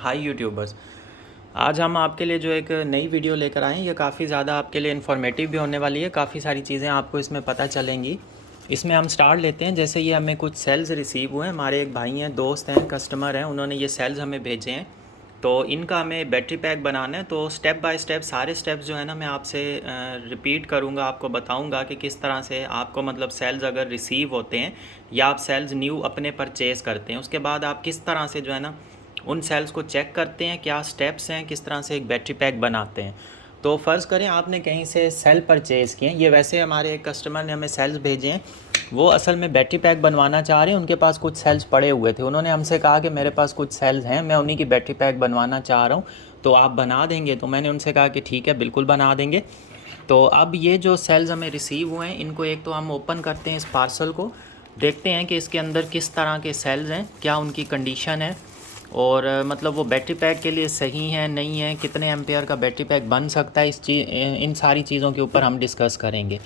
हाय YouTubers. आज हम आपके लिए जो एक नई वीडियो लेकर आए हैं, ये काफ़ी ज़्यादा आपके लिए इन्फॉर्मेटिव भी होने वाली है। काफ़ी सारी चीज़ें आपको इसमें पता चलेंगी। इसमें हम स्टार्ट लेते हैं। जैसे ये हमें कुछ सेल्स रिसीव हुए हैं, हमारे एक भाई हैं, दोस्त हैं, कस्टमर हैं, उन्होंने ये सेल्स हमें भेजे हैं। तो इनका हमें बैटरी पैक बनाना है। तो स्टेप बाय स्टेप सारे स्टेप्स जो है ना मैं आपसे रिपीट करूँगा, आपको बताऊँगा कि किस तरह से आपको मतलब सेल्स अगर रिसीव होते हैं या आप सेल्स न्यू अपने परचेज़ करते हैं, उसके बाद आप किस तरह से जो है ना उन सेल्स को चेक करते हैं, क्या स्टेप्स हैं, किस तरह से एक बैटरी पैक बनाते हैं। तो फ़र्ज़ करें आपने कहीं से सेल परचेज़ किए हैं। ये वैसे हमारे एक कस्टमर ने हमें सेल्स भेजे हैं, वो असल में बैटरी पैक बनवाना चाह रहे हैं। उनके पास कुछ सेल्स पड़े हुए थे, उन्होंने हमसे कहा कि मेरे पास कुछ सेल्स हैं, मैं उन्हीं की बैटरी पैक बनवाना चाह रहा हूँ, तो आप बना देंगे? तो मैंने उनसे कहा कि ठीक है, बिल्कुल बना देंगे। तो अब ये जो सेल्स हमें रिसीव हुए हैं, इनको एक तो हम ओपन करते हैं, इस पार्सल को देखते हैं कि इसके अंदर किस तरह के सेल्स हैं, क्या उनकी कंडीशन है, और मतलब वो बैटरी पैक के लिए सही है नहीं है, कितने एम्पेयर का बैटरी पैक बन सकता है। इन सारी चीज़ों के ऊपर हम डिस्कस करेंगे।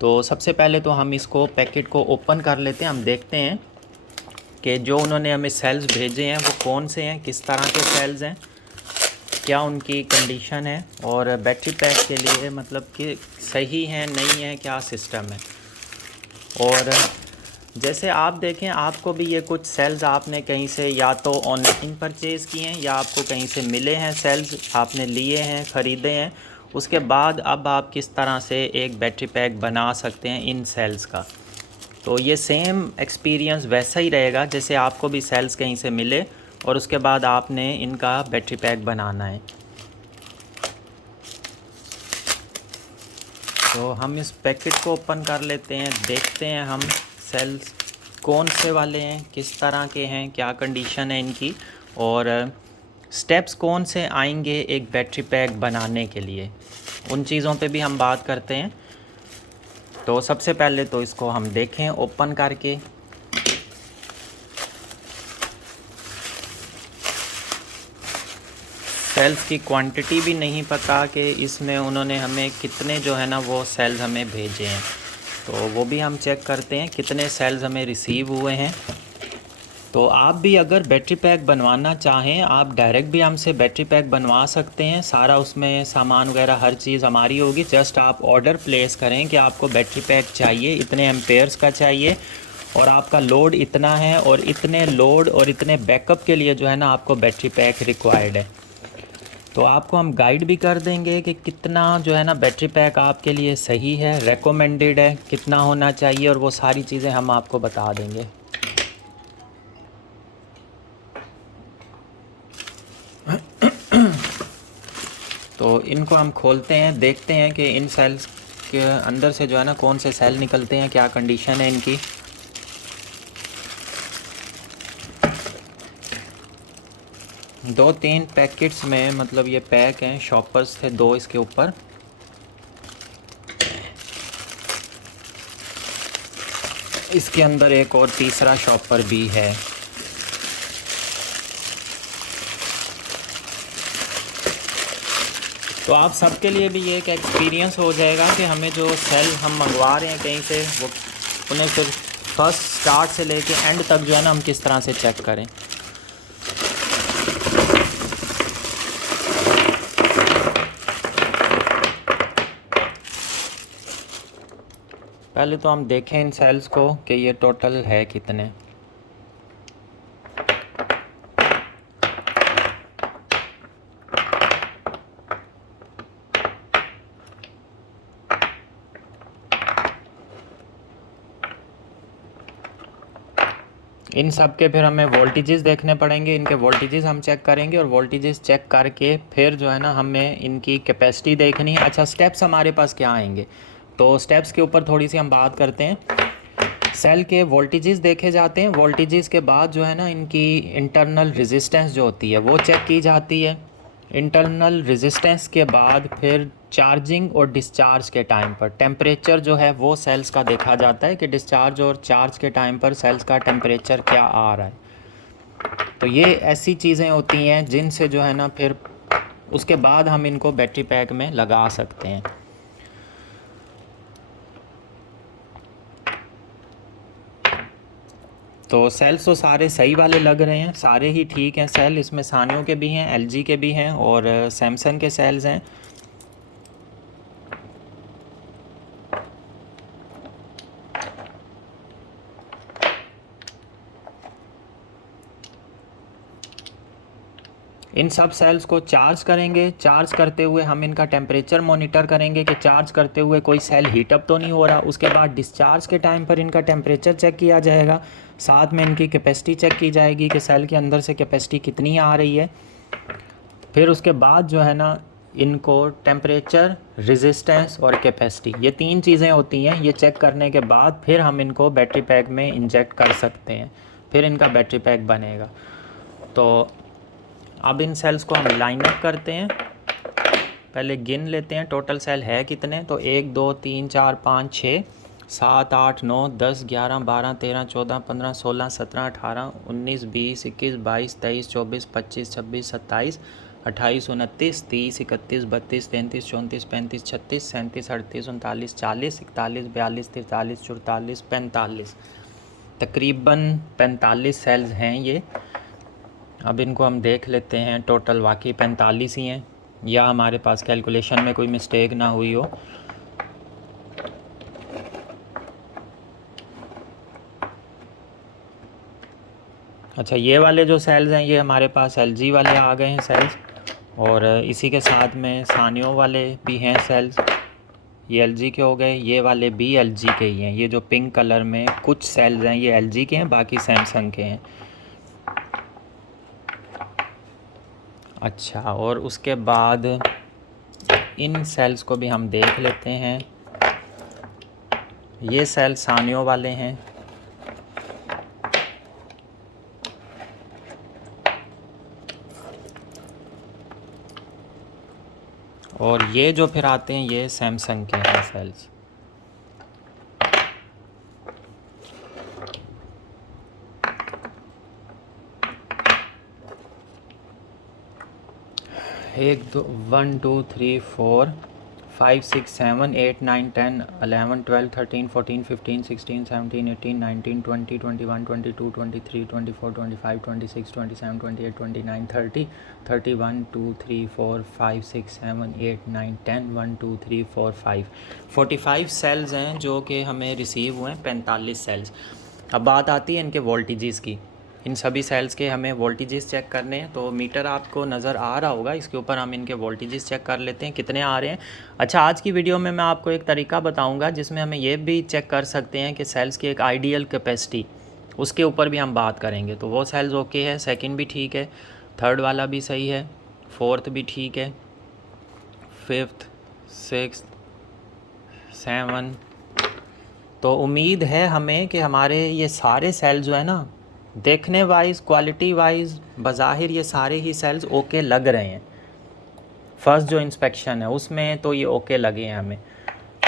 तो सबसे पहले तो हम इसको पैकेट को ओपन कर लेते हैं। हम देखते हैं कि जो उन्होंने हमें सेल्स भेजे हैं वो कौन से हैं, किस तरह के सेल्स हैं, क्या उनकी कंडीशन है, और बैटरी पैक के लिए मतलब कि सही है नहीं है, क्या सिस्टम है। और जैसे आप देखें, आपको भी ये कुछ सेल्स आपने कहीं से या तो ऑनलाइन परचेज़ किए हैं या आपको कहीं से मिले हैं, सेल्स आपने लिए हैं, ख़रीदे हैं। उसके बाद अब आप किस तरह से एक बैटरी पैक बना सकते हैं इन सेल्स का। तो ये सेम एक्सपीरियंस वैसा ही रहेगा जैसे आपको भी सेल्स कहीं से मिले और उसके बाद आपने इनका बैटरी पैक बनाना है। तो हम इस पैकेट को ओपन कर लेते हैं, देखते हैं हम सेल्स कौन से वाले हैं, किस तरह के हैं, क्या कंडीशन है इनकी, और स्टेप्स कौन से आएंगे एक बैटरी पैक बनाने के लिए, उन चीज़ों पे भी हम बात करते हैं। तो सबसे पहले तो इसको हम देखें ओपन करके। सेल्स की क्वांटिटी भी नहीं पता कि इसमें उन्होंने हमें कितने जो है ना वो सेल्स हमें भेजे हैं, तो वो भी हम चेक करते हैं कितने सेल्स हमें रिसीव हुए हैं। तो आप भी अगर बैटरी पैक बनवाना चाहें, आप डायरेक्ट भी हमसे बैटरी पैक बनवा सकते हैं। सारा उसमें सामान वगैरह हर चीज़ हमारी होगी। जस्ट आप ऑर्डर प्लेस करें कि आपको बैटरी पैक चाहिए, इतने एम्पेयर्स का चाहिए, और आपका लोड इतना है, और इतने लोड और इतने बैकअप के लिए जो है ना आपको बैटरी पैक रिक्वायर्ड है। तो आपको हम गाइड भी कर देंगे कि कितना जो है ना बैटरी पैक आपके लिए सही है, रेकमेंडेड है, कितना होना चाहिए, और वो सारी चीज़ें हम आपको बता देंगे। तो इनको हम खोलते हैं, देखते हैं कि इन सेल्स के अंदर से जो है ना कौन से सेल निकलते हैं, क्या कंडीशन है इनकी। दो तीन पैकेट्स में मतलब ये पैक हैं, शॉपर्स थे दो इसके ऊपर। इसके अंदर एक और तीसरा शॉपर भी है। तो आप सबके लिए भी ये एक एक्सपीरियंस हो जाएगा कि हमें जो सेल हम मंगवा रहे हैं कहीं से, वो उन्हें फिर फर्स्ट स्टार्ट से लेके एंड तक जो है ना हम किस तरह से चेक करें। पहले तो हम देखें इन सेल्स को कि ये टोटल है कितने। इन सब के फिर हमें वोल्टेजेस देखने पड़ेंगे, इनके वोल्टेजेस हम चेक करेंगे, और वोल्टेजेस चेक करके फिर जो है ना हमें इनकी कैपेसिटी देखनी है। अच्छा, स्टेप्स हमारे पास क्या आएंगे, तो स्टेप्स के ऊपर थोड़ी सी हम बात करते हैं। सेल के वोल्टेजेस देखे जाते हैं, वोल्टेजेस के बाद जो है ना इनकी इंटरनल रेजिस्टेंस जो होती है वो चेक की जाती है। इंटरनल रेजिस्टेंस के बाद फिर चार्जिंग और डिस्चार्ज के टाइम पर टेम्परेचर जो है वो सेल्स का देखा जाता है कि डिस्चार्ज और चार्ज के टाइम पर सेल्स का टेम्परेचर क्या आ रहा है। तो ये ऐसी चीज़ें होती हैं जिनसे जो है ना फिर उसके बाद हम इनको बैटरी पैक में लगा सकते हैं। तो सेल्स तो सारे सही वाले लग रहे हैं, सारे ही ठीक हैं सेल। इसमें सानियो के भी हैं, एलजी के भी हैं और सैमसंग के सेल्स हैं। इन सब सेल्स को चार्ज करेंगे। चार्ज करते हुए हम इनका टेम्परेचर मॉनिटर करेंगे कि चार्ज करते हुए कोई सेल हीटअप तो नहीं हो रहा। उसके बाद डिस्चार्ज के टाइम पर इनका टेम्परेचर चेक किया जाएगा। साथ में इनकी कैपेसिटी चेक की जाएगी कि सेल के अंदर से कैपेसिटी कितनी आ रही है। फिर उसके बाद जो है ना, इनको टेम्परेचर, रेजिस्टेंस और कैपेसिटी, ये 3 चीज़ें होती हैं। ये चेक करने के बाद फिर हम इनको बैटरी पैक में इंजेक्ट कर सकते हैं, फिर इनका बैटरी पैक बनेगा। तो अब इन सेल्स को हम लाइन अप करते हैं। पहले गिन लेते हैं टोटल सेल है कितने। तो 1 2 3 4 5 6 7 8 9 10 11 12 13 14 15 16 17 18 19 20 21 22 23 24 25 26 27 28 29 30 31 32 33 34 35 36 37 38 39 40 41 42 43 44 45, तकरीबन 45 सेल्स हैं ये। अब इनको हम देख लेते हैं। टोटल वाकई 45 ही हैं, या हमारे पास कैलकुलेशन में कोई मिस्टेक ना हुई हो। अच्छा, ये वाले जो सेल्स हैं ये हमारे पास एलजी वाले आ गए हैं सेल्स, और इसी के साथ में सानियो वाले भी हैं सेल्स। ये एलजी के हो गए, ये वाले भी एलजी के ही हैं। ये जो पिंक कलर में कुछ सेल्स हैं ये एलजी के हैं, बाकी सैमसंग के हैं। अच्छा, और उसके बाद इन सेल्स को भी हम देख लेते हैं। ये सेल सानियो वाले हैं। और ये जो फिर आते हैं ये सैमसंग के हैं सेल्स। एक दो 1 2 3 4 5 6 7 8 9 10 11 12 13 14 15 16 17 18 19 20 21 22 23 24 25 26 27 28 29 30 31 2 3 4 5 6 7 8 9 10 1 2 3 4 5 45 सेल्स हैं जो कि हमें रिसीव हुए हैं, 45 सेल्स। अब बात आती है इनके वोल्टेजेस की। इन सभी सेल्स के हमें वोल्टेजेस चेक करने हैं। तो मीटर आपको नज़र आ रहा होगा, इसके ऊपर हम इनके वोल्टेजेस चेक कर लेते हैं कितने आ रहे हैं। अच्छा, आज की वीडियो में मैं आपको एक तरीका बताऊंगा जिसमें हमें ये भी चेक कर सकते हैं कि सेल्स की एक आइडियल कैपेसिटी, उसके ऊपर भी हम बात करेंगे। तो वो सेल्स ओके है, सेकंड भी ठीक है, थर्ड वाला भी सही है, फोर्थ भी ठीक है, फिफ्थ, सिक्स्थ, 7। तो उम्मीद है हमें कि हमारे ये सारे सेल्स जो है ना, देखने वाइज, क्वालिटी वाइज, बज़ाहिर ये सारे ही सेल्स ओके लग रहे हैं। फर्स्ट जो इंस्पेक्शन है उसमें तो ये ओके लगे हैं हमें।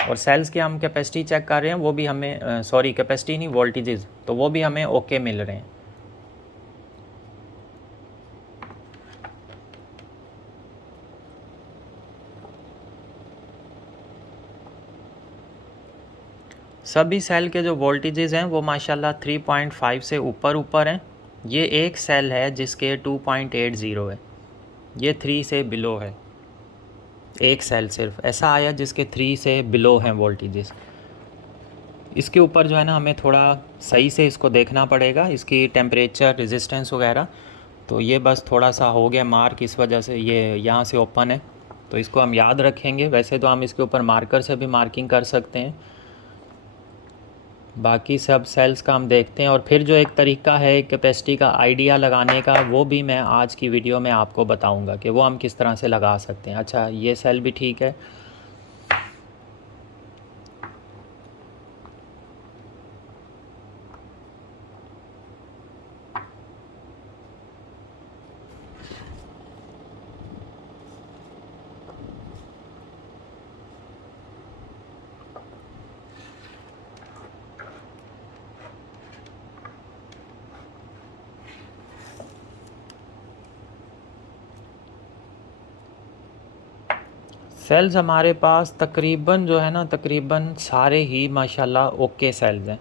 और सेल्स की हम कैपेसिटी चेक कर रहे हैं, वो भी हमें सॉरी कैपेसिटी नहीं, वोल्टेजेस, तो वो भी हमें ओके मिल रहे हैं। सभी सेल के जो वोल्टेजेस हैं वो माशाल्लाह 3.5 से ऊपर हैं। ये एक सेल है जिसके 2.80 है, ये 3 से बिलो है। एक सेल सिर्फ ऐसा आया जिसके 3 से बिलो हैं वोल्टेजेस। इसके ऊपर जो है ना, हमें थोड़ा सही से इसको देखना पड़ेगा, इसकी टेम्परेचर, रेजिस्टेंस वगैरह। तो ये बस थोड़ा सा हो गया मार्क, इस वजह से ये यहाँ से ओपन है, तो इसको हम याद रखेंगे। वैसे तो हम इसके ऊपर मार्कर से भी मार्किंग कर सकते हैं। बाकी सब सेल्स का हम देखते हैं, और फिर जो एक तरीका है कैपेसिटी का आइडिया लगाने का, वो भी मैं आज की वीडियो में आपको बताऊंगा कि वो हम किस तरह से लगा सकते हैं। अच्छा, ये सेल भी ठीक है। सेल्स हमारे पास तकरीबन जो है ना, तकरीबन सारे ही माशाल्लाह ओके सेल्स हैं।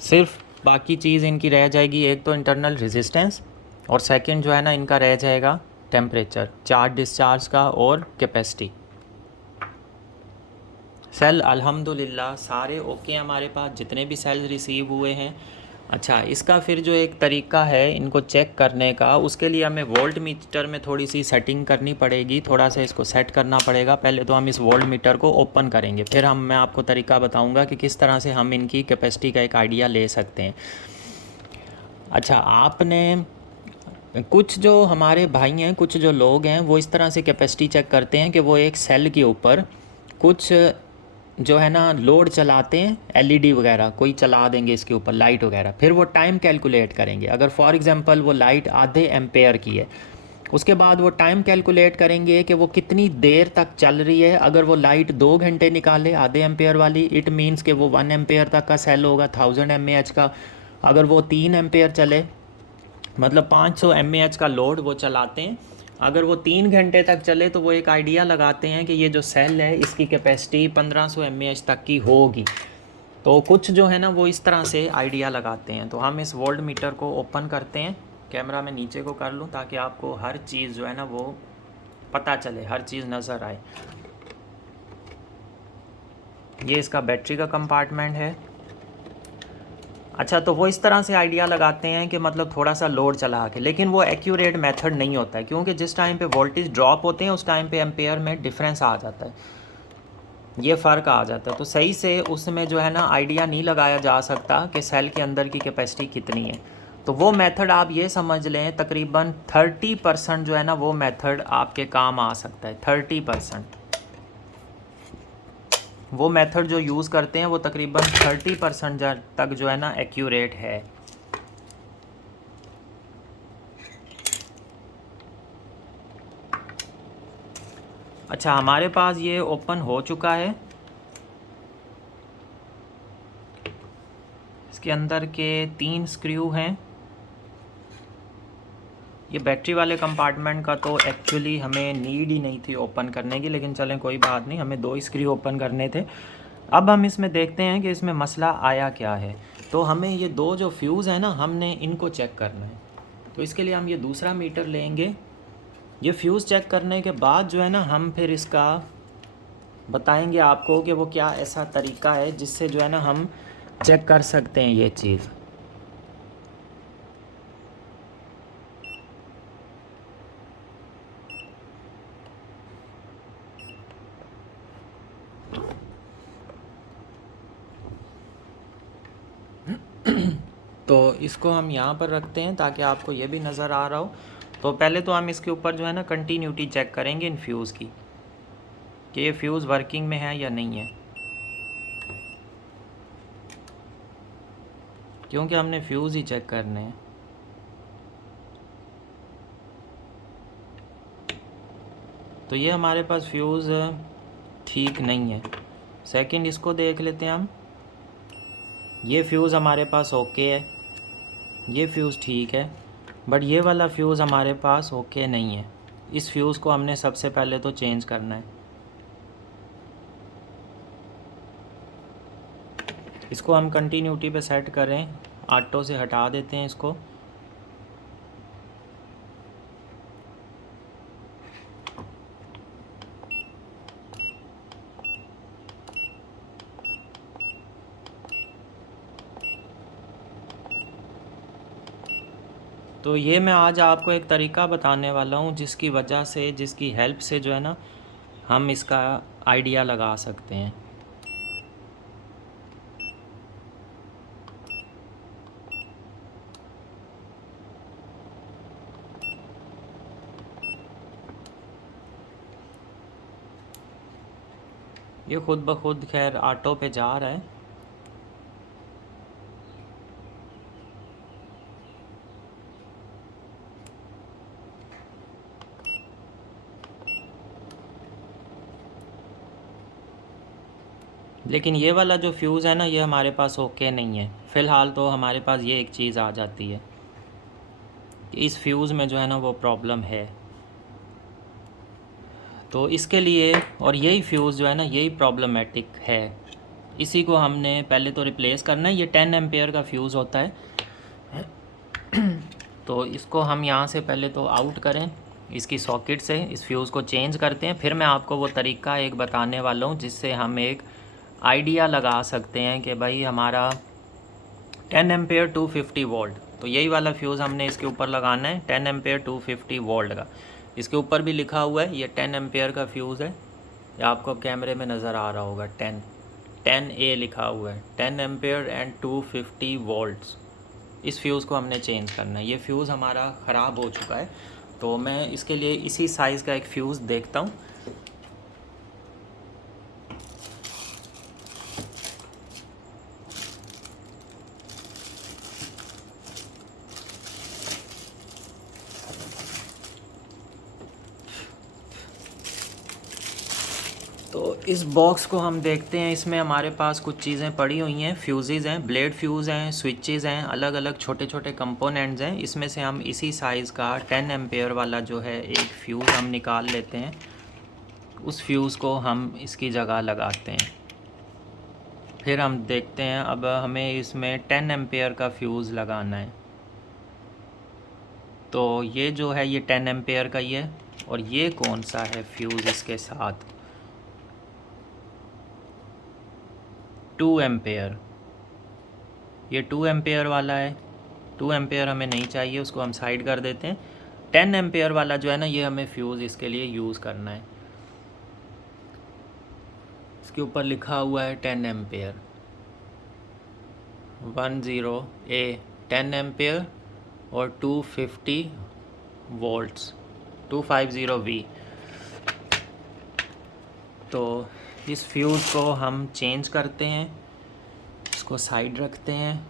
सिर्फ बाकी चीज़ इनकी रह जाएगी, एक तो इंटरनल रेजिस्टेंस और सेकंड जो है ना इनका रह जाएगा टेम्परेचर, चार्ज डिस्चार्ज का और कैपेसिटी। सेल अल्हम्दुलिल्लाह सारे ओके हैं हमारे पास, जितने भी सेल रिसीव हुए हैं। अच्छा, इसका फिर जो एक तरीका है इनको चेक करने का, उसके लिए हमें वोल्ट मीटर में थोड़ी सी सेटिंग करनी पड़ेगी, थोड़ा सा इसको सेट करना पड़ेगा। पहले तो हम इस वोल्ट मीटर को ओपन करेंगे, फिर मैं आपको तरीका बताऊंगा कि किस तरह से हम इनकी कैपेसिटी का एक आइडिया ले सकते हैं। अच्छा, आपने कुछ जो हमारे भाई हैं, कुछ जो लोग हैं, वो इस तरह से कैपेसिटी चेक करते हैं कि वो एक सेल के ऊपर कुछ जो है ना लोड चलाते हैं, एलईडी वगैरह कोई चला देंगे इसके ऊपर, लाइट वगैरह, फिर वो टाइम कैलकुलेट करेंगे। अगर फॉर एग्जांपल वो लाइट आधे एम्पेयर की है, उसके बाद वो टाइम कैलकुलेट करेंगे कि वो कितनी देर तक चल रही है। अगर वो लाइट 2 घंटे निकाले आधे एम्पेयर वाली, इट मीन्स कि वो 1 एम्पेयर तक का सेल होगा 1000 mAh का। अगर वो 3 एम्पेयर चले, मतलब 500 mAh का लोड वो चलाते हैं, अगर वो 3 घंटे तक चले तो वो एक आइडिया लगाते हैं कि ये जो सेल है इसकी कैपेसिटी 1500 mAh तक की होगी। तो कुछ जो है ना वो इस तरह से आइडिया लगाते हैं। तो हम इस वोल्ट मीटर को ओपन करते हैं, कैमरा में नीचे को कर लूँ ताकि आपको हर चीज़ जो है ना वो पता चले, हर चीज़ नज़र आए। ये इसका बैटरी का कंपार्टमेंट है। अच्छा, तो वो इस तरह से आइडिया लगाते हैं कि मतलब थोड़ा सा लोड चला के, लेकिन वो एक्यूरेट मेथड नहीं होता है, क्योंकि जिस टाइम पे वोल्टेज ड्रॉप होते हैं उस टाइम पे एम्पेयर में डिफरेंस आ जाता है, ये फ़र्क आ जाता है। तो सही से उसमें जो है ना आइडिया नहीं लगाया जा सकता कि सेल के अंदर की कैपेसिटी कितनी है। तो वो मेथड आप ये समझ लें तकरीबन 30% जो है ना वो मेथड आपके काम आ सकता है। 30% वो मेथड जो यूज़ करते हैं वो तकरीबन 30% तक जो है ना एक्यूरेट है। अच्छा, हमारे पास ये ओपन हो चुका है। इसके अंदर के 3 स्क्रू हैं। ये बैटरी वाले कंपार्टमेंट का तो एक्चुअली हमें नीड ही नहीं थी ओपन करने की, लेकिन चलें कोई बात नहीं, हमें 2 स्क्रू ओपन करने थे। अब हम इसमें देखते हैं कि इसमें मसला आया क्या है। तो हमें ये 2 जो फ्यूज़ हैं ना, हमने इनको चेक करना है। तो इसके लिए हम ये दूसरा मीटर लेंगे। ये फ्यूज़ चेक करने के बाद जो है ना हम फिर इसका बताएंगे आपको कि वो क्या ऐसा तरीका है जिससे जो है ना हम चेक कर सकते हैं ये चीज़। तो इसको हम यहाँ पर रखते हैं ताकि आपको ये भी नज़र आ रहा हो। तो पहले तो हम इसके ऊपर जो है ना कंटिन्यूटी चेक करेंगे इन फ्यूज़ की, कि ये फ्यूज़ वर्किंग में है या नहीं है, क्योंकि हमने फ्यूज़ ही चेक करने हैं। तो ये हमारे पास फ्यूज़ ठीक नहीं है। सेकंड इसको देख लेते हैं हम। ये फ्यूज़ हमारे पास ओके है, ये फ्यूज़ ठीक है, बट ये वाला फ्यूज़ हमारे पास ओके नहीं है। इस फ्यूज़ को हमने सबसे पहले तो चेंज करना है। इसको हम कंटिन्यूटी पे सेट करें, ऑटो से हटा देते हैं इसको। तो ये मैं आज आपको एक तरीका बताने वाला हूँ जिसकी वजह से, जिसकी हेल्प से जो है ना हम इसका आइडिया लगा सकते हैं। ये खुद ब खुद खैर ऑटो पे जा रहा है। लेकिन ये वाला जो फ्यूज़ है ना ये हमारे पास ओके नहीं है। फ़िलहाल तो हमारे पास ये एक चीज़ आ जाती है कि इस फ्यूज़ में जो है ना वो प्रॉब्लम है। तो इसके लिए, और यही फ्यूज़ जो है ना यही प्रॉब्लमेटिक है। इसी को हमने पहले तो रिप्लेस करना है। ये 10 एम्पेयर का फ्यूज़ होता है। तो इसको हम यहाँ से पहले तो आउट करें इसकी सॉकेट से, इस फ्यूज़ को चेंज करते हैं। फिर मैं आपको वो तरीका एक बताने वाला हूँ जिससे हम एक आइडिया लगा सकते हैं कि भाई हमारा 10 एम्पेयर 250 वोल्ट, तो यही वाला फ्यूज़ हमने इसके ऊपर लगाना है, 10 एम्पेयर 250 वोल्ट का। इसके ऊपर भी लिखा हुआ है, ये 10 एम्पेयर का फ्यूज़ है। ये आपको अब कैमरे में नज़र आ रहा होगा, 10A लिखा हुआ है, 10 एम्पेयर एंड 250 वोल्ट्स। इस फ्यूज़ को हमने चेंज करना है। ये फ्यूज़ हमारा ख़राब हो चुका है, तो मैं इसके लिए इसी साइज़ का एक फ्यूज़ देखता हूँ। तो इस बॉक्स को हम देखते हैं, इसमें हमारे पास कुछ चीज़ें पड़ी हुई हैं, फ्यूज़ेज़ हैं, ब्लेड फ्यूज़ हैं, स्विचेज़ हैं, अलग अलग छोटे छोटे कंपोनेंट्स हैं। इसमें से हम इसी साइज़ का 10 एम्पेयर वाला जो है एक फ्यूज़ हम निकाल लेते हैं। उस फ्यूज़ को हम इसकी जगह लगाते हैं। फिर हम देखते हैं, अब हमें इसमें 10 एम्पेयर का फ्यूज़ लगाना है। तो ये जो है ये 10 एम्पेयर का ही है, और ये कौन सा है फ्यूज़ इसके साथ, 2 एम्पेयर। ये 2 एम्पेयर वाला है। 2 एम्पेयर हमें नहीं चाहिए, उसको हम साइड कर देते हैं। 10 एम्पेयर वाला जो है ना, ये हमें फ्यूज़ इसके लिए यूज़ करना है। इसके ऊपर लिखा हुआ है 10 एम्पेयर, 10A 10 एम्पेयर और 250 वोल्ट्स 250V। तो इस फ्यूज़ को हम चेंज करते हैं, इसको साइड रखते हैं।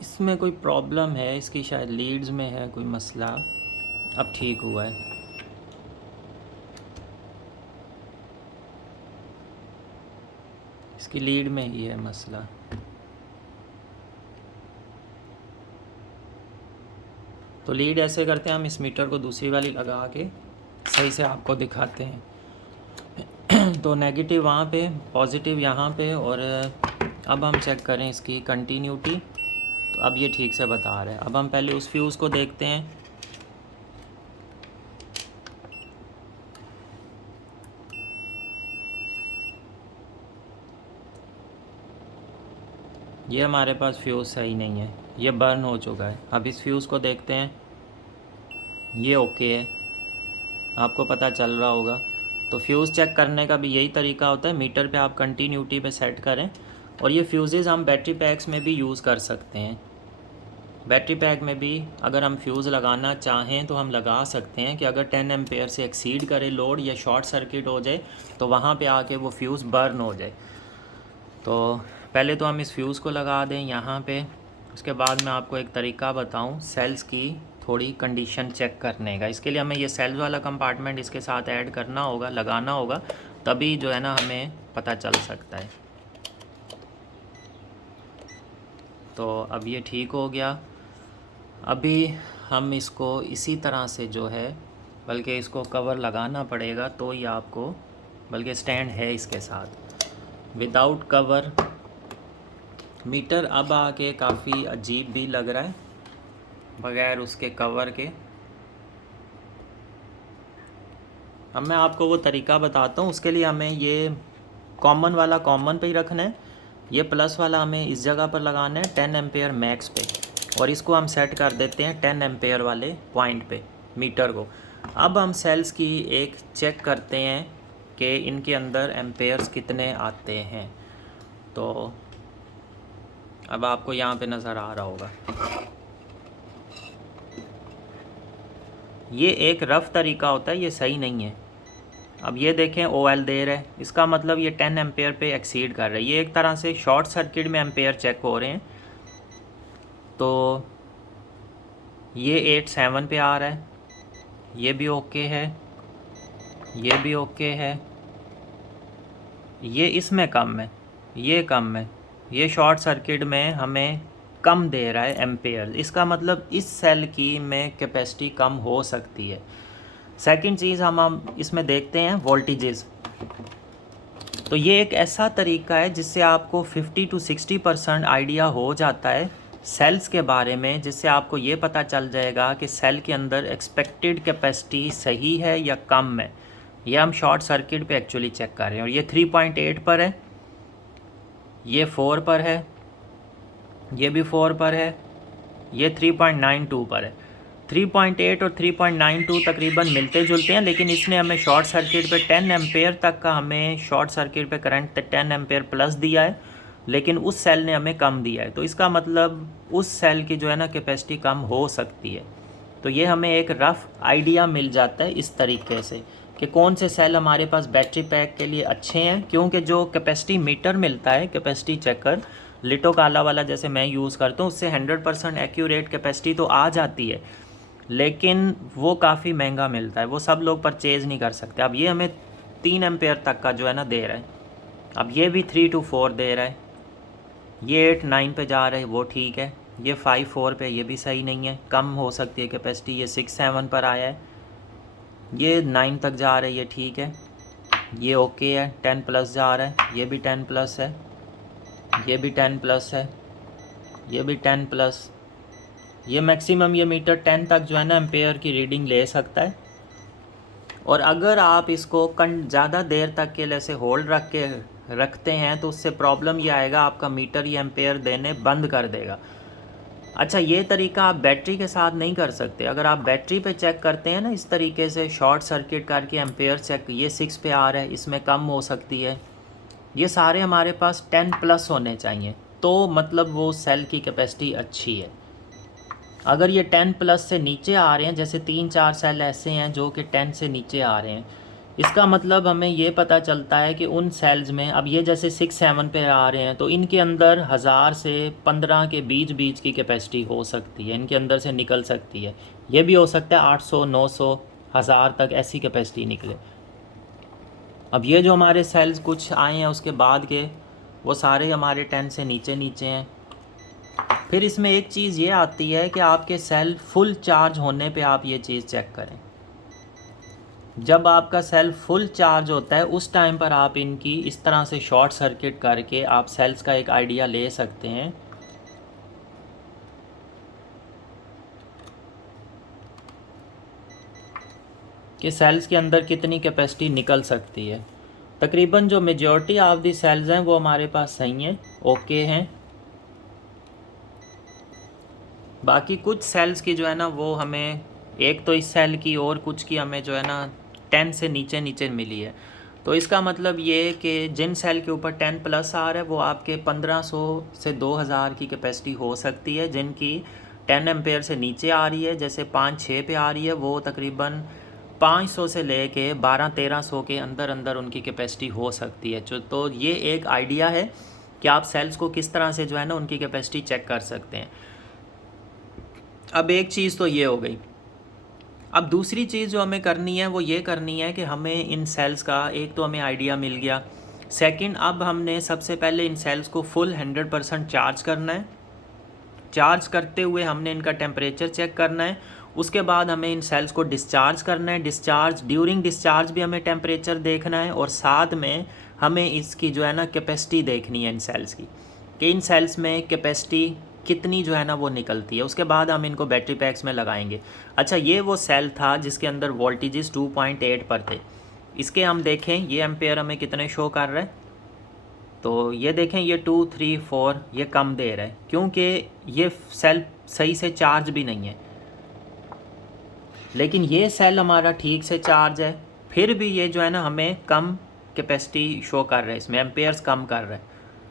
इसमें कोई प्रॉब्लम है, इसकी शायद लीड्स में है कोई मसला। अब ठीक हुआ है। इसकी लीड में ही है मसला। तो लीड ऐसे करते हैं, हम इस मीटर को दूसरी वाली लगा के सही से आपको दिखाते हैं। तो नेगेटिव वहाँ पे, पॉजिटिव यहाँ पे, और अब हम चेक करें इसकी कंटिन्यूटी। तो अब ये ठीक से बता रहा है। अब हम पहले उस फ्यूज़ को देखते हैं। ये हमारे पास फ्यूज़ सही नहीं है, ये बर्न हो चुका है। अब इस फ्यूज़ को देखते हैं, ये ओके है, आपको पता चल रहा होगा। तो फ्यूज़ चेक करने का भी यही तरीका होता है, मीटर पे आप कंटिन्यूटी पे सेट करें। और ये फ्यूज़ेज़ हम बैटरी पैक्स में भी यूज़ कर सकते हैं। बैटरी पैक में भी अगर हम फ्यूज़ लगाना चाहें तो हम लगा सकते हैं कि अगर 10 एम्पेयर से एक्सीड करे लोड या शॉर्ट सर्किट हो जाए तो वहाँ पे आके वो फ्यूज़ बर्न हो जाए। तो पहले तो हम इस फ्यूज़ को लगा दें यहाँ पे। उसके बाद मैं आपको एक तरीका बताऊँ सेल्स की थोड़ी कंडीशन चेक करने का। इसके लिए हमें ये सेल्स वाला कंपार्टमेंट इसके साथ ऐड करना होगा, लगाना होगा, तभी जो है ना हमें पता चल सकता है। तो अब ये ठीक हो गया। अभी हम इसको इसी तरह से जो है, बल्कि इसको कवर लगाना पड़ेगा तो ये आपको, बल्कि स्टैंड है इसके साथ, विदाउट कवर मीटर अब आके काफ़ी अजीब भी लग रहा है बग़ैर उसके कवर के। अब मैं आपको वो तरीका बताता हूँ। उसके लिए हमें ये कॉमन वाला कॉमन पे ही रखना है, ये प्लस वाला हमें इस जगह पर लगाना है 10 एम्पेयर मैक्स पे, और इसको हम सेट कर देते हैं 10 एम्पेयर वाले पॉइंट पे मीटर को। अब हम सेल्स की एक चेक करते हैं कि इनके अंदर एम्पेयर्स कितने आते हैं। तो अब आपको यहाँ पे नज़र आ रहा होगा, ये एक रफ़ तरीका होता है, ये सही नहीं है। अब ये देखें OL दे रहा है, इसका मतलब ये 10 एम्पेयर पे एक्सीड कर रहा है। ये एक तरह से शॉर्ट सर्किट में एम्पेयर चेक हो रहे हैं। तो ये 87 पे आ रहा है, ये भी ओके है, ये भी ओके है, ये इसमें कम है, ये कम है, ये शॉर्ट सर्किट में हमें कम दे रहा है एम्पेयर। इसका मतलब इस सेल की में कैपेसिटी कम हो सकती है। सेकंड चीज़ हम इसमें देखते हैं वोल्टेजेस। तो ये एक ऐसा तरीका है जिससे आपको 50 to 60% आइडिया हो जाता है सेल्स के बारे में, जिससे आपको ये पता चल जाएगा कि सेल के अंदर एक्सपेक्टेड कैपेसिटी सही है या कम है। ये हम शॉर्ट सर्किट पे एक्चुअली चेक कर रहे हैं। और ये 3.8 पर है, ये 4 पर है, ये भी 4 पर है, ये 3.92 पर है। 3.8 और 3.92 तकरीबन मिलते जुलते हैं, लेकिन इसने हमें शॉर्ट सर्किट पे 10 एम्पेयर तक का हमें शॉर्ट सर्किट पे करंट 10 एम्पेयर प्लस दिया है, लेकिन उस सेल ने हमें कम दिया है। तो इसका मतलब उस सेल की जो है ना कैपेसिटी कम हो सकती है। तो ये हमें एक रफ़ आइडिया मिल जाता है इस तरीके से कि कौन से सेल हमारे पास बैटरी पैक के लिए अच्छे हैं, क्योंकि जो कैपेसिटी मीटर मिलता है, कैपेसिटी चेकर लिटो काला वाला जैसे मैं यूज़ करता हूँ, उससे 100% एक्यूरेट कैपेसिटी तो आ जाती है, लेकिन वो काफ़ी महंगा मिलता है, वो सब लोग परचेज़ नहीं कर सकते। अब ये हमें 3 एम्पेयर तक का जो है ना दे रहा है। अब ये भी 3 to 4 दे रहा है, ये 8-9 पे जा रहा है, वो ठीक है। ये 5-4 पे, ये भी सही नहीं है, कम हो सकती है कैपेसिटी। ये 6-7 पर आया है, ये 9 तक जा रहा है, ये ठीक है, ये ओके है। 10 प्लस जा रहा है, ये भी 10 प्लस है, ये भी 10 प्लस है, ये भी 10 प्लस। ये मैक्सिमम ये मीटर 10 तक जो है ना एम्पेयर की रीडिंग ले सकता है। और अगर आप इसको ज़्यादा देर तक के लिए ऐसे होल्ड रखते हैं तो उससे प्रॉब्लम ये आएगा, आपका मीटर ये एम्पेयर देने बंद कर देगा। अच्छा, ये तरीका आप बैटरी के साथ नहीं कर सकते। अगर आप बैटरी पे चेक करते हैं ना इस तरीके से शॉर्ट सर्किट करके एम्पेयर चेक, ये 6 पे आ रहा है, इसमें कम हो सकती है, ये सारे हमारे पास 10 प्लस होने चाहिए, तो मतलब वो सेल की कैपेसिटी अच्छी है। अगर ये 10 प्लस से नीचे आ रहे हैं, जैसे 3-4 सेल ऐसे हैं जो कि 10 से नीचे आ रहे हैं, इसका मतलब हमें ये पता चलता है कि उन सेल्स में, अब ये जैसे 6-7 पे आ रहे हैं, तो इनके अंदर 1000 से 15 के बीच की कैपेसिटी हो सकती है, इनके अंदर से निकल सकती है। ये भी हो सकता है 800, 900, 1000 तक ऐसी कैपेसिटी निकले। अब ये जो हमारे सेल्स कुछ आए हैं उसके बाद के, वो सारे हमारे 10 से नीचे हैं। फिर इसमें एक चीज़ ये आती है कि आपके सेल फुल चार्ज होने पे आप ये चीज़ चेक करें। जब आपका सेल फुल चार्ज होता है उस टाइम पर आप इनकी इस तरह से शॉर्ट सर्किट करके आप सेल्स का एक आइडिया ले सकते हैं। कि सेल्स के अंदर कितनी कैपेसिटी निकल सकती है। तकरीबन जो मेजॉरिटी ऑफ दी सेल्स हैं वो हमारे पास सही हैं, ओके हैं। बाकी कुछ सेल्स की जो है ना वो हमें, एक तो इस सेल की और कुछ की हमें जो है ना 10 से नीचे मिली है। तो इसका मतलब ये कि जिन सेल के ऊपर 10 प्लस आ रहा है वो आपके 1500 से 2000 की कैपेसिटी हो सकती है। जिनकी 10 एम्पेयर से नीचे आ रही है, जैसे 5-6 पे आ रही है, वो तकरीबन 500 से लेके 1200-1300 के अंदर उनकी कैपेसिटी हो सकती है। तो ये एक आइडिया है कि आप सेल्स को किस तरह से जो है ना उनकी कैपेसिटी चेक कर सकते हैं। अब एक चीज़ तो ये हो गई। अब दूसरी चीज़ जो हमें करनी है वो ये करनी है कि हमें इन सेल्स का, एक तो हमें आइडिया मिल गया, सेकंड अब हमने सबसे पहले इन सेल्स को फुल 100% चार्ज करना है। चार्ज करते हुए हमने इनका टेम्परेचर चेक करना है। उसके बाद हमें इन सेल्स को डिस्चार्ज करना है। ड्यूरिंग डिस्चार्ज भी हमें टेम्परेचर देखना है, और साथ में हमें इसकी जो है ना कैपेसिटी देखनी है इन सेल्स की, कि इन सेल्स में कैपेसिटी कितनी जो है ना वो निकलती है। उसके बाद हम इनको बैटरी पैक्स में लगाएंगे। अच्छा, ये वो सेल था जिसके अंदर वोल्टेजेस 2.8 पर थे। इसके हम देखें ये एम्पेयर हमें कितने शो कर रहा है, तो ये देखें ये 2, 3, 4 ये कम दे रहा है, क्योंकि ये सेल सही से चार्ज भी नहीं है। लेकिन ये सेल हमारा ठीक से चार्ज है, फिर भी ये जो है ना हमें कम कैपेसिटी शो कर रहा है, इसमें एम्पेयर्स कम कर रहा है।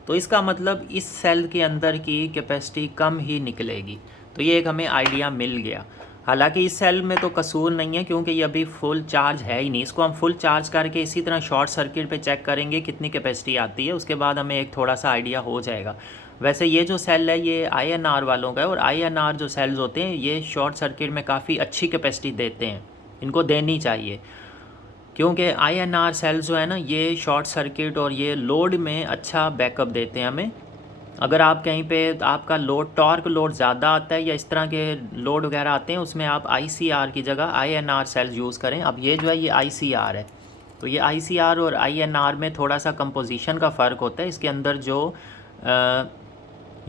तो इसका मतलब इस सेल के अंदर की कैपेसिटी कम ही निकलेगी। तो ये एक हमें आइडिया मिल गया। हालांकि इस सेल में तो कसूर नहीं है, क्योंकि ये अभी फुल चार्ज है ही नहीं। इसको हम फुल चार्ज करके इसी तरह शॉर्ट सर्किट पे चेक करेंगे कितनी कैपेसिटी आती है, उसके बाद हमें एक थोड़ा सा आइडिया हो जाएगा। वैसे ये जो सेल है ये INR वालों का है, और INR जो सेल्स होते हैं ये शॉर्ट सर्किट में काफ़ी अच्छी कैपेसिटी देते हैं, इनको देनी चाहिए। क्योंकि INR सेल्स जो है ना ये शॉर्ट सर्किट और ये लोड में अच्छा बैकअप देते हैं हमें। अगर आप कहीं पे आपका लोड टॉर्क लोड ज़्यादा आता है या इस तरह के लोड वगैरह आते हैं, उसमें आप ICR की जगह INR सेल्स यूज़ करें। अब ये जो है ये ICR है, तो ये ICR और INR में थोड़ा सा कंपोजिशन का फ़र्क होता है। इसके अंदर जो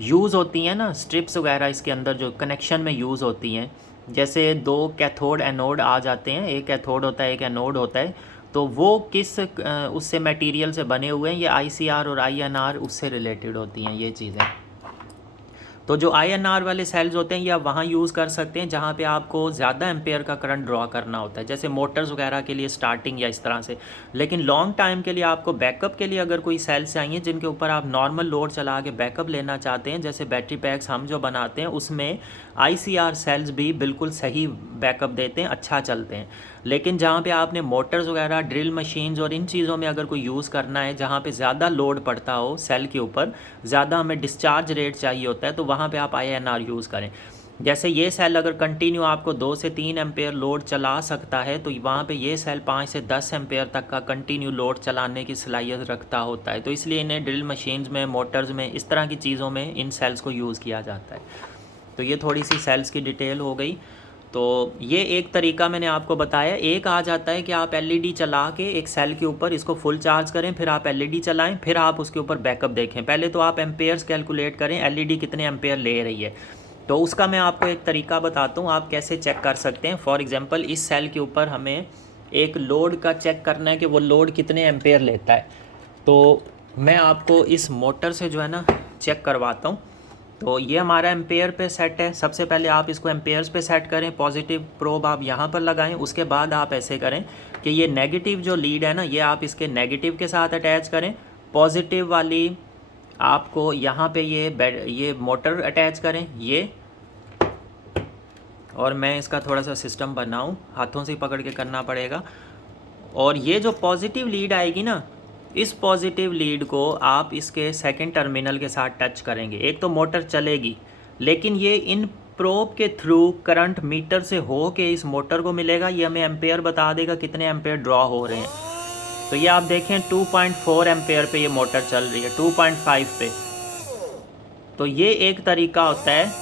यूज़ होती हैं ना स्ट्रिप्स वगैरह, इसके अंदर जो कनेक्शन में यूज़ होती हैं, जैसे दो कैथोड एनोड आ जाते हैं, एक कैथोड होता है एक एनोड होता है, तो वो किस उससे मटेरियल से बने हुए हैं, ये ICR और INR उससे रिलेटेड होती हैं ये चीज़ें। तो जो INR वाले सेल्स होते हैं ये आप वहाँ यूज़ कर सकते हैं जहाँ पे आपको ज़्यादा एम्पेयर का करंट ड्रॉ करना होता है, जैसे मोटर्स वगैरह के लिए स्टार्टिंग या इस तरह से। लेकिन लॉन्ग टाइम के लिए आपको बैकअप के लिए अगर कोई सेल्स चाहिए जिनके ऊपर आप नॉर्मल लोड चला के बैकअप लेना चाहते हैं, जैसे बैटरी पैक्स हम जो बनाते हैं उसमें ICR सेल्स भी बिल्कुल सही बैकअप देते हैं, अच्छा चलते हैं। लेकिन जहाँ पे आपने मोटर्स वगैरह, ड्रिल मशीन्स और इन चीज़ों में अगर कोई यूज़ करना है जहाँ पे ज़्यादा लोड पड़ता हो सेल के ऊपर, ज़्यादा हमें डिस्चार्ज रेट चाहिए होता है, तो वहाँ पे आप INR यूज़ करें। जैसे ये सेल अगर कंटिन्यू आपको 2 से 3 एम्पेयर लोड चला सकता है, तो वहाँ पे ये सेल 5 से 10 एम्पेयर तक का कंटिन्यू लोड चलाने की सलाहियत रखता होता है। तो इसलिए इन्हें ड्रिल मशीन्स में, मोटर्स में, इस तरह की चीज़ों में इन सेल्स को यूज़ किया जाता है। तो ये थोड़ी सी सेल्स की डिटेल हो गई। तो ये एक तरीका मैंने आपको बताया। एक आ जाता है कि आप LED चला के एक सेल के ऊपर इसको फुल चार्ज करें, फिर आप LED चलाएं, फिर आप उसके ऊपर बैकअप देखें। पहले तो आप एम्पेयर्स कैलकुलेट करें LED कितने एम्पेयर ले रही है, तो उसका मैं आपको एक तरीका बताता हूँ आप कैसे चेक कर सकते हैं। फॉर एग्जांपल इस सेल के ऊपर हमें एक लोड का चेक करना है कि वो लोड कितने एम्पेयर लेता है, तो मैं आपको इस मोटर से जो है ना चेक करवाता हूँ। तो ये हमारा एम्पेयर पे सेट है। सबसे पहले आप इसको एम्पेयर्स पे सेट करें, पॉजिटिव प्रोब आप यहाँ पर लगाएं। उसके बाद आप ऐसे करें कि ये नेगेटिव जो लीड है ना, ये आप इसके नेगेटिव के साथ अटैच करें। पॉजिटिव वाली आपको यहाँ पे ये मोटर अटैच करें ये, और मैं इसका थोड़ा सा सिस्टम बनाऊँ, हाथों से पकड़ के करना पड़ेगा। और ये जो पॉजिटिव लीड आएगी ना, इस पॉजिटिव लीड को आप इसके सेकंड टर्मिनल के साथ टच करेंगे। एक तो मोटर चलेगी, लेकिन ये इन प्रोब के थ्रू करंट मीटर से हो के इस मोटर को मिलेगा। ये हमें एम्पेयर बता देगा कितने एम्पेयर ड्रॉ हो रहे हैं। तो ये आप देखें 2.4 एम्पेयर पे ये मोटर चल रही है, 2.5 पे। तो ये एक तरीका होता है।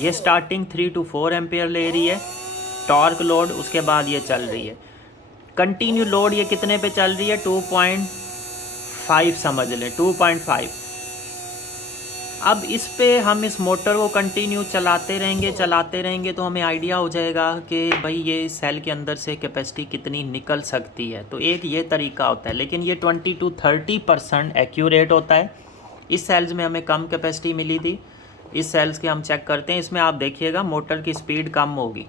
ये स्टार्टिंग 3 to 4 एम्पेयर ले रही है टॉर्क लोड, उसके बाद ये चल रही है कंटिन्यू लोड। ये कितने पे चल रही है? 2.5 समझ लें, 2.5। अब इस पे हम इस मोटर को कंटिन्यू चलाते रहेंगे तो हमें आइडिया हो जाएगा कि भाई ये सेल के अंदर से कैपेसिटी कितनी निकल सकती है। तो एक ये तरीका होता है, लेकिन ये 20 to 30% एक्यूरेट होता है। इस सेल्स में हमें कम कैपेसिटी मिली थी, इस सेल्स के हम चेक करते हैं। इसमें आप देखिएगा मोटर की स्पीड कम होगी,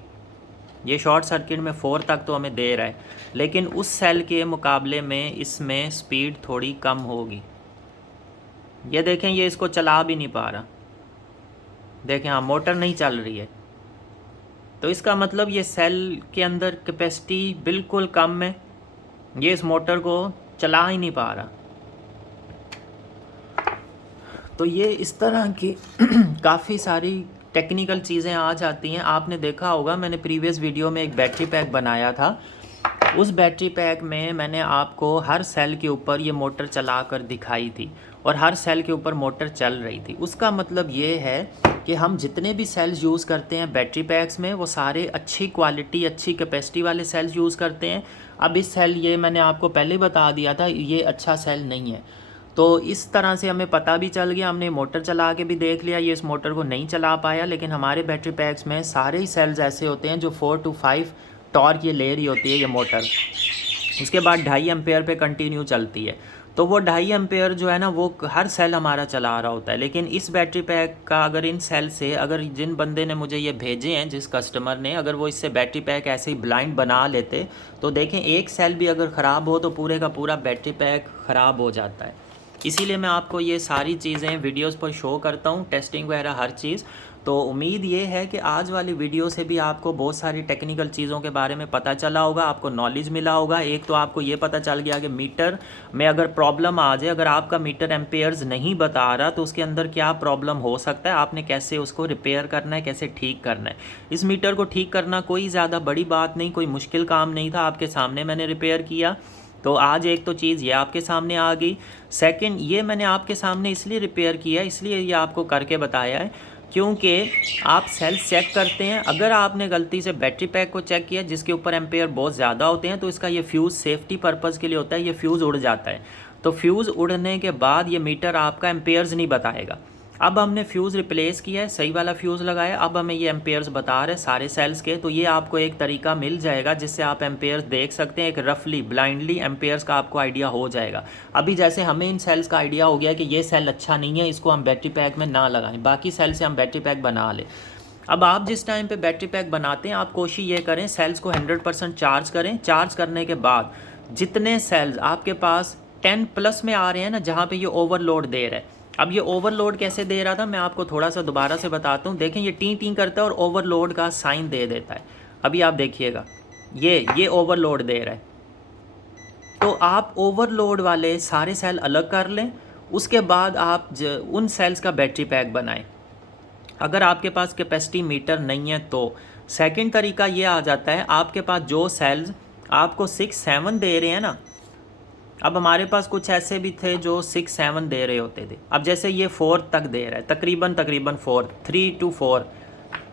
ये शॉर्ट सर्किट में 4 तक तो हमें दे रहा है, लेकिन उस सेल के मुकाबले में इसमें स्पीड थोड़ी कम होगी। ये देखें, ये इसको चला भी नहीं पा रहा, देखें हाँ मोटर नहीं चल रही है। तो इसका मतलब ये सेल के अंदर कैपेसिटी बिल्कुल कम है, ये इस मोटर को चला ही नहीं पा रहा। तो ये इस तरह की काफ़ी सारी टेक्निकल चीज़ें आ जाती हैं। आपने देखा होगा मैंने प्रीवियस वीडियो में एक बैटरी पैक बनाया था, उस बैटरी पैक में मैंने आपको हर सेल के ऊपर ये मोटर चला कर दिखाई थी और हर सेल के ऊपर मोटर चल रही थी। उसका मतलब ये है कि हम जितने भी सेल्स यूज़ करते हैं बैटरी पैक्स में, वो सारे अच्छी क्वालिटी, अच्छी कैपेसिटी वाले सेल्स यूज़ करते हैं। अब इस सेल, ये मैंने आपको पहले बता दिया था, ये अच्छा सेल नहीं है। तो इस तरह से हमें पता भी चल गया, हमने मोटर चला के भी देख लिया, ये इस मोटर को नहीं चला पाया। लेकिन हमारे बैटरी पैक्स में सारे ही सेल्स ऐसे होते हैं जो 4 to 5 टॉर्क ये ले रही होती है ये मोटर। उसके बाद 2.5 एम्पेयर पे कंटिन्यू चलती है। तो वो 2.5 एम्पेयर जो है ना, वो हर सेल हमारा चला रहा होता है। लेकिन इस बैटरी पैक का अगर इन सेल से, अगर जिन बंदे ने मुझे ये भेजे हैं, जिस कस्टमर ने, अगर वो इससे बैटरी पैक ऐसे ही ब्लाइंड बना लेते, तो देखें एक सेल भी अगर ख़राब हो तो पूरे का पूरा बैटरी पैक ख़राब हो जाता है। इसीलिए मैं आपको ये सारी चीज़ें वीडियोस पर शो करता हूँ, टेस्टिंग वगैरह हर चीज़। तो उम्मीद ये है कि आज वाली वीडियो से भी आपको बहुत सारी टेक्निकल चीज़ों के बारे में पता चला होगा, आपको नॉलेज मिला होगा। एक तो आपको ये पता चल गया कि मीटर में अगर प्रॉब्लम आ जाए, अगर आपका मीटर एम्पेयर्स नहीं बता रहा, तो उसके अंदर क्या प्रॉब्लम हो सकता है, आपने कैसे उसको रिपेयर करना है, कैसे ठीक करना है। इस मीटर को ठीक करना कोई ज़्यादा बड़ी बात नहीं, कोई मुश्किल काम नहीं था, आपके सामने मैंने रिपेयर किया। तो आज एक तो चीज़ ये आपके सामने आ गई। सेकंड, ये मैंने आपके सामने इसलिए रिपेयर किया, इसलिए ये आपको करके बताया है क्योंकि आप सेल्स चेक करते हैं, अगर आपने गलती से बैटरी पैक को चेक किया जिसके ऊपर एम्पेयर बहुत ज़्यादा होते हैं तो इसका ये फ्यूज़ सेफ्टी पर्पज़ के लिए होता है, ये फ्यूज़ उड़ जाता है। तो फ्यूज़ उड़ने के बाद ये मीटर आपका एम्पेयर्स नहीं बताएगा। अब हमने फ्यूज़ रिप्लेस किया है, सही वाला फ्यूज़ लगाया, अब हमें ये एम्पेयर्स बता रहे हैं सारे सेल्स के। तो ये आपको एक तरीका मिल जाएगा जिससे आप एम्पेयर्स देख सकते हैं, एक रफली ब्लाइंडली एम्पेयर्स का आपको आइडिया हो जाएगा। अभी जैसे हमें इन सेल्स का आइडिया हो गया कि ये सेल अच्छा नहीं है, इसको हम बैटरी पैक में ना लगाएं, बाकी सेल से हम बैटरी पैक बना लें। अब आप जिस टाइम पे बैटरी पैक बनाते हैं आप कोशिश ये करें सेल्स को 100% चार्ज करें। चार्ज करने के बाद जितने सेल्स आपके पास 10+ में आ रहे हैं ना, जहाँ पे ये ओवरलोड दे रहा है, अब ये ओवरलोड कैसे दे रहा था मैं आपको थोड़ा सा दोबारा से बताता हूँ। देखें ये टी टी करता है और ओवरलोड का साइन दे देता है। अभी आप देखिएगा ये ओवरलोड दे रहा है। तो आप ओवरलोड वाले सारे सेल अलग कर लें, उसके बाद आप उन सेल्स का बैटरी पैक बनाएं। अगर आपके पास कैपेसिटी मीटर नहीं है तो सेकंड तरीका ये आ जाता है, आपके पास जो सेल्स आपको 6-7 दे रहे हैं ना, अब हमारे पास कुछ ऐसे भी थे जो 6-7 दे रहे होते थे। अब जैसे ये 4 तक दे रहा है, तकरीबन 4, 3 to 4,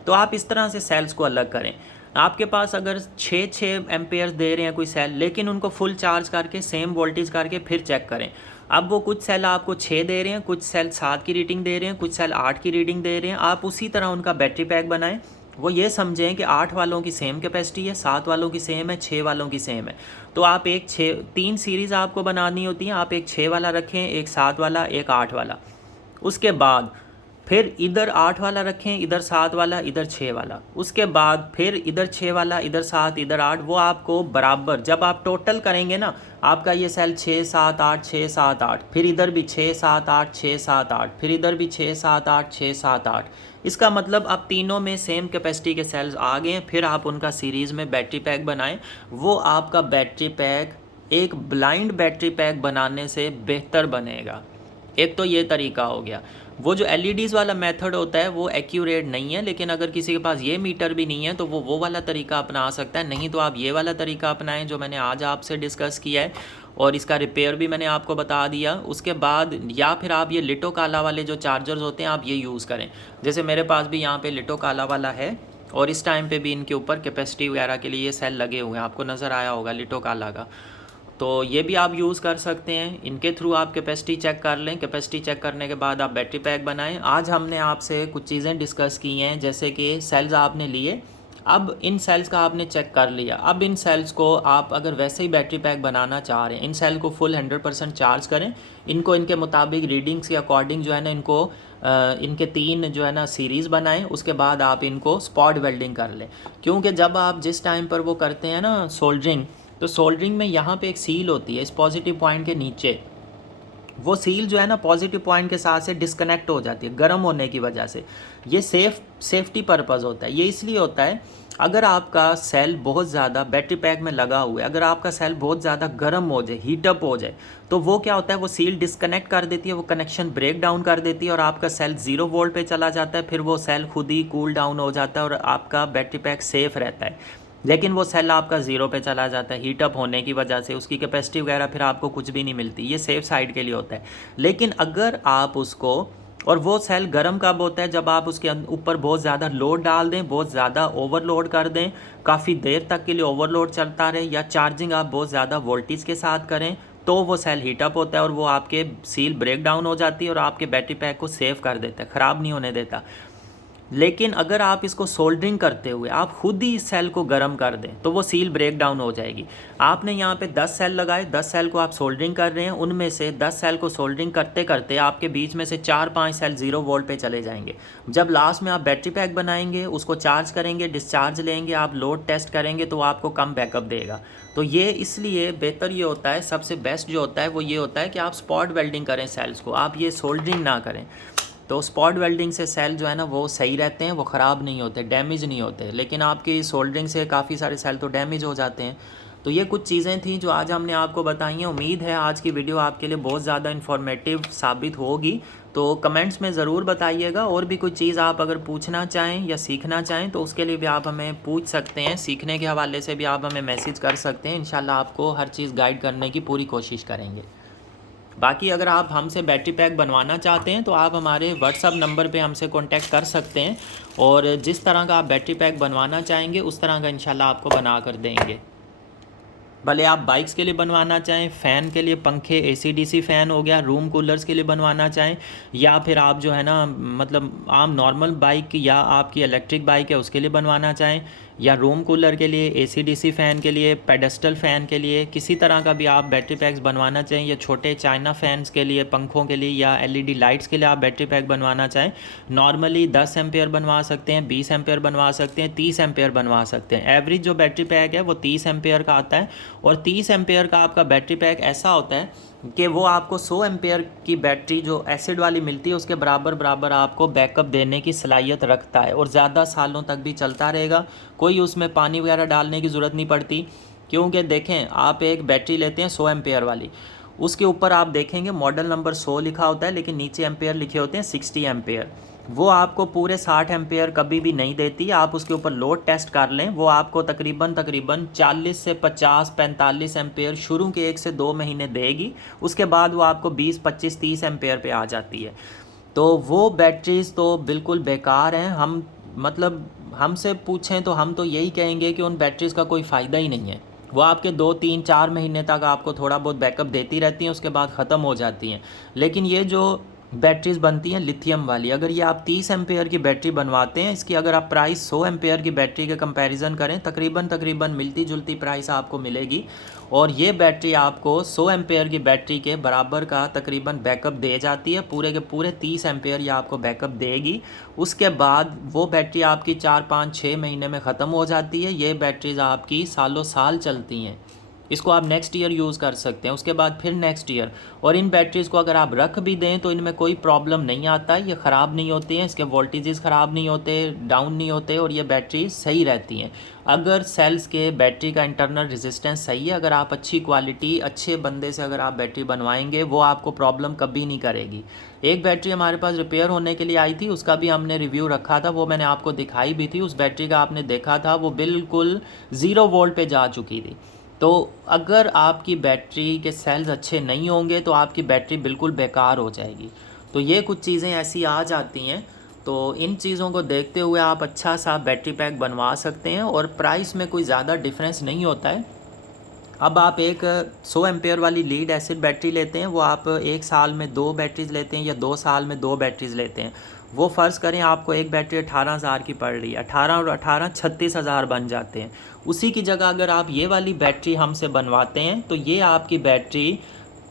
तो आप इस तरह से सेल्स को अलग करें। आपके पास अगर 6 एम्पेयर दे रहे हैं कोई सेल, लेकिन उनको फुल चार्ज करके सेम वोल्टेज करके फिर चेक करें। अब वो कुछ सेल आपको 6 दे रहे हैं, कुछ सेल 7 की रीडिंग दे रहे हैं, कुछ सेल 8 की रीडिंग दे रहे हैं, आप उसी तरह उनका बैटरी पैक बनाएं। वो ये समझें कि 8 वालों की सेम कैपेसिटी है, 7 वालों की सेम है, 6 वालों की सेम है। तो आप 3 सीरीज़ आपको बनानी होती हैं। आप एक 6 वाला रखें, एक 7 वाला, एक 8 वाला। उसके बाद फिर इधर 8 वाला रखें, इधर 7 वाला, इधर 6 वाला। उसके बाद फिर इधर 6 वाला, इधर 7, इधर 8। वो आपको बराबर जब आप टोटल करेंगे ना, आपका ये सेल 6 7 8 6 7 8, फिर इधर भी 6 7 8 6 7 8, फिर इधर भी 6 7 8 6 7 8। इसका मतलब अब तीनों में सेम कैपेसिटी के सेल्स आ गए हैं। फिर आप उनका सीरीज़ में बैटरी पैक बनाएं। वो आपका बैटरी पैक एक ब्लाइंड बैटरी पैक बनाने से बेहतर बनेगा। एक तो ये तरीका हो गया। वो जो LEDs वाला मेथड होता है वो एक्यूरेट नहीं है, लेकिन अगर किसी के पास ये मीटर भी नहीं है तो वो वाला तरीका अपना सकता है। नहीं तो आप ये वाला तरीका अपनाएं जो मैंने आज आपसे डिस्कस किया है, और इसका रिपेयर भी मैंने आपको बता दिया। उसके बाद या फिर आप ये लिटो काला वाले जो चार्जर्स होते हैं आप ये यूज़ करें। जैसे मेरे पास भी यहाँ पे लिटो काला वाला है, और इस टाइम पे भी इनके ऊपर कैपेसिटी वगैरह के लिए ये सेल लगे हुए हैं, आपको नज़र आया होगा लिटो काला का। तो ये भी आप यूज़ कर सकते हैं। इनके थ्रू आप कैपेसिटी चेक कर लें। कैपेसिटी चेक करने के बाद आप बैटरी पैक बनाएं। आज हमने आपसे कुछ चीज़ें डिस्कस की हैं, जैसे कि सेल्स आपने लिए, अब इन सेल्स का आपने चेक कर लिया। अब इन सेल्स को आप अगर वैसे ही बैटरी पैक बनाना चाह रहे हैं, इन सेल को फुल 100% चार्ज करें। इनको इनके मुताबिक रीडिंग्स के अकॉर्डिंग जो है ना, इनको इनके 3 जो है ना सीरीज़ बनाएं। उसके बाद आप इनको स्पॉट वेल्डिंग कर लें, क्योंकि जब आप जिस टाइम पर वो करते हैं ना सोल्डरिंग, तो सोल्डरिंग में यहाँ पे एक सील होती है इस पॉजिटिव पॉइंट के नीचे। वो सील जो है ना पॉजिटिव पॉइंट के साथ से डिस्कनेक्ट हो जाती है गर्म होने की वजह से। ये सेफ्टी पर्पज़ होता है। ये इसलिए होता है, अगर आपका सेल बहुत ज़्यादा बैटरी पैक में लगा हुआ है, अगर आपका सेल बहुत ज़्यादा गर्म हो जाए, हीटअप हो जाए, तो वो क्या होता है, वो सील डिस्कनेक्ट कर देती है, वो कनेक्शन ब्रेक डाउन कर देती है और आपका सेल 0 वोल्ट पे चला जाता है। फिर वो सेल खुद ही कूल डाउन हो जाता है और आपका बैटरी पैक सेफ़ रहता है। लेकिन वो सेल आपका 0 पे चला जाता है हीटअप होने की वजह से, उसकी कैपेसिटी वगैरह फिर आपको कुछ भी नहीं मिलती। ये सेफ साइड के लिए होता है। लेकिन अगर आप उसको, और वो सेल गर्म कब होता है, जब आप उसके ऊपर बहुत ज़्यादा लोड डाल दें, बहुत ज़्यादा ओवरलोड कर दें, काफ़ी देर तक के लिए ओवरलोड चलता रहे, या चार्जिंग आप बहुत ज़्यादा वोल्टेज के साथ करें, तो वो सेल हीटअप होता है और वो आपके सील ब्रेक डाउन हो जाती है और आपके बैटरी पैक को सेव कर देता है, ख़राब नहीं होने देता। लेकिन अगर आप इसको सोल्डरिंग करते हुए आप खुद ही इस सेल को गर्म कर दें, तो वो सील ब्रेक डाउन हो जाएगी। आपने यहाँ पे 10 सेल लगाए, 10 सेल को आप सोल्डरिंग कर रहे हैं, उनमें से 10 सेल को सोल्डरिंग करते करते आपके बीच में से 4-5 सेल 0 वोल्ट पे चले जाएंगे। जब लास्ट में आप बैटरी पैक बनाएंगे, उसको चार्ज करेंगे, डिस्चार्ज लेंगे, आप लोड टेस्ट करेंगे, तो वो आपको कम बैकअप देगा। तो ये इसलिए बेहतर ये होता है, सबसे बेस्ट जो होता है वो ये होता है कि आप स्पॉट वेल्डिंग करें सेल्स को, आप ये सोल्डरिंग ना करें। तो स्पॉट वेल्डिंग से सेल जो है ना वो सही रहते हैं, वो ख़राब नहीं होते, डैमेज नहीं होते। लेकिन आपकी सोल्डरिंग से काफ़ी सारे सेल तो डैमेज हो जाते हैं। तो ये कुछ चीज़ें थी जो आज हमने आपको बताई हैं। उम्मीद है आज की वीडियो आपके लिए बहुत ज़्यादा इन्फॉर्मेटिव साबित होगी। तो कमेंट्स में ज़रूर बताइएगा, और भी कोई चीज़ आप अगर पूछना चाहें या सीखना चाहें तो उसके लिए भी आप हमें पूछ सकते हैं। सीखने के हवाले से भी आप हमें मैसेज कर सकते हैं। इंशाल्लाह आपको हर चीज़ गाइड करने की पूरी कोशिश करेंगे। बाकी अगर आप हमसे बैटरी पैक बनवाना चाहते हैं तो आप हमारे व्हाट्सअप नंबर पे हमसे कांटेक्ट कर सकते हैं, और जिस तरह का आप बैटरी पैक बनवाना चाहेंगे उस तरह का इंशाल्लाह आपको बना कर देंगे। भले आप बाइक्स के लिए बनवाना चाहें, फ़ैन के लिए पंखे AC/DC फ़ैन हो गया, रूम कूलर्स के लिए बनवाना चाहें, या फिर आप जो है ना मतलब आम नॉर्मल बाइक या आपकी इलेक्ट्रिक बाइक है उसके लिए बनवाना चाहें, या रूम कूलर के लिए, AC/DC फ़ैन के लिए, पेडेस्टल फ़ैन के लिए, किसी तरह का भी आप बैटरी पैक्स बनवाना चाहें, या छोटे चाइना फ़ैन्स के लिए, पंखों के लिए, या LED लाइट्स के लिए आप बैटरी पैक बनवाना चाहें, नॉर्मली 10 एम्पेयर बनवा सकते हैं, 20 एम्पेयर बनवा सकते हैं, 30 एम्पेयर बनवा सकते हैं। एवरेज जो बैटरी पैक है वो 30 एम्पेयर का आता है, और 30 एम्पेयर का आपका बैटरी पैक ऐसा होता है कि वो आपको 100 एम्पेयर की बैटरी जो एसिड वाली मिलती है उसके बराबर आपको बैकअप देने की सलाहियत रखता है, और ज़्यादा सालों तक भी चलता रहेगा। कोई उसमें पानी वगैरह डालने की ज़रूरत नहीं पड़ती, क्योंकि देखें आप एक बैटरी लेते हैं 100 एम्पेयर वाली, उसके ऊपर आप देखेंगे मॉडल नंबर 100 लिखा होता है, लेकिन नीचे एम्पेयर लिखे होते हैं 60 एम्पेयर। वो आपको पूरे 60 एम्पेयर कभी भी नहीं देती। आप उसके ऊपर लोड टेस्ट कर लें, वो आपको तकरीबन 40 से 50 45 एम्पेयर शुरू के 1 से 2 महीने देगी। उसके बाद वो आपको 20 25 30 एम्पेयर पे आ जाती है। तो वो बैटरीज़ तो बिल्कुल बेकार हैं। हम मतलब हमसे पूछें तो हम तो यही कहेंगे कि उन बैटरीज़ का कोई फ़ायदा ही नहीं है। वो आपके 2 3 4 महीने तक आपको थोड़ा बहुत बैकअप देती रहती हैं, उसके बाद ख़त्म हो जाती हैं। लेकिन ये जो बैटरीज़ बनती हैं लिथियम वाली, अगर ये आप 30 एम्पेयर की बैटरी बनवाते हैं, इसकी अगर आप प्राइस 100 एम्पेयर की बैटरी के कंपैरिजन करें, तकरीबन मिलती जुलती प्राइस आपको मिलेगी। और ये बैटरी आपको 100 एम्पेयर की बैटरी के बराबर का तकरीबन बैकअप दे जाती है। पूरे के पूरे 30 एम्पेयर ये आपको बैकअप देगी। उसके बाद वो बैटरी आपकी 4 5 6 महीने में ख़त्म हो जाती है। ये बैटरीज़ आपकी सालों साल चलती हैं। इसको आप नेक्स्ट ईयर यूज़ कर सकते हैं, उसके बाद फिर नेक्स्ट ईयर। और इन बैटरीज़ को अगर आप रख भी दें तो इनमें कोई प्रॉब्लम नहीं आता, ये ख़राब नहीं होती हैं, इसके वोल्टेजेस ख़राब नहीं होते, डाउन नहीं होते, और ये बैटरी सही रहती हैं। अगर सेल्स के बैटरी का इंटरनल रेजिस्टेंस सही है, अगर आप अच्छी क्वालिटी अच्छे बंदे से अगर आप बैटरी बनवाएंगे, वो आपको प्रॉब्लम कभी नहीं करेगी। एक बैटरी हमारे पास रिपेयर होने के लिए आई थी, उसका भी हमने रिव्यू रखा था, वो मैंने आपको दिखाई भी थी। उस बैटरी का आपने देखा था, वो बिल्कुल 0 वोल्ट पे जा चुकी थी। तो अगर आपकी बैटरी के सेल्स अच्छे नहीं होंगे तो आपकी बैटरी बिल्कुल बेकार हो जाएगी। तो ये कुछ चीज़ें ऐसी आ जाती हैं। तो इन चीज़ों को देखते हुए आप अच्छा सा बैटरी पैक बनवा सकते हैं, और प्राइस में कोई ज़्यादा डिफरेंस नहीं होता है। अब आप एक 100 एम्पेयर वाली लीड एसिड बैटरी लेते हैं, वो आप 1 साल में 2 बैटरीज़ लेते हैं, या 2 साल में 2 बैटरीज़ लेते हैं। वो फ़र्ज़ करें आपको एक बैटरी 18,000 की पड़ रही है, 18 और 18 36,000 बन जाते हैं। उसी की जगह अगर आप ये वाली बैटरी हमसे बनवाते हैं तो ये आपकी बैटरी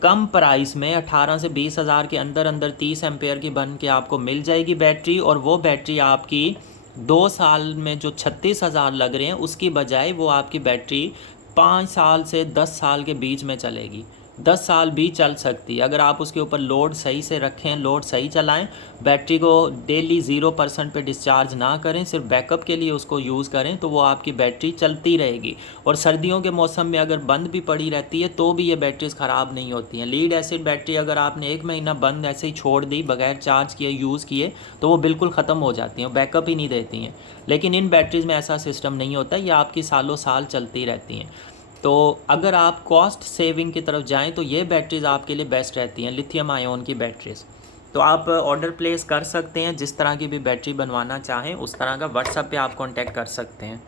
कम प्राइस में 18 से 20,000 के अंदर अंदर 30 एम्पेयर की बन के आपको मिल जाएगी बैटरी। और वो बैटरी आपकी 2 साल में जो 36,000 लग रहे हैं उसकी बजाय वो आपकी बैटरी 5 साल से 10 साल के बीच में चलेगी। 10 साल भी चल सकती है अगर आप उसके ऊपर लोड सही से रखें, लोड सही चलाएं, बैटरी को डेली 0% पे डिस्चार्ज ना करें, सिर्फ बैकअप के लिए उसको यूज़ करें, तो वो आपकी बैटरी चलती रहेगी। और सर्दियों के मौसम में अगर बंद भी पड़ी रहती है तो भी ये बैटरीज़ ख़राब नहीं होती हैं। लीड एसिड बैटरी अगर आपने 1 महीना बंद ऐसे ही छोड़ दी बगैर चार्ज किए यूज़ किए तो वो बिल्कुल ख़त्म हो जाती हैं, बैकअप ही नहीं देती हैं। लेकिन इन बैटरीज़ में ऐसा सिस्टम नहीं होता, ये आपकी सालों साल चलती रहती हैं। तो अगर आप कॉस्ट सेविंग की तरफ जाएं तो ये बैटरीज़ आपके लिए बेस्ट रहती हैं, लिथियम आयन की बैटरीज़। तो आप ऑर्डर प्लेस कर सकते हैं, जिस तरह की भी बैटरी बनवाना चाहें उस तरह का व्हाट्सएप पे आप कांटेक्ट कर सकते हैं।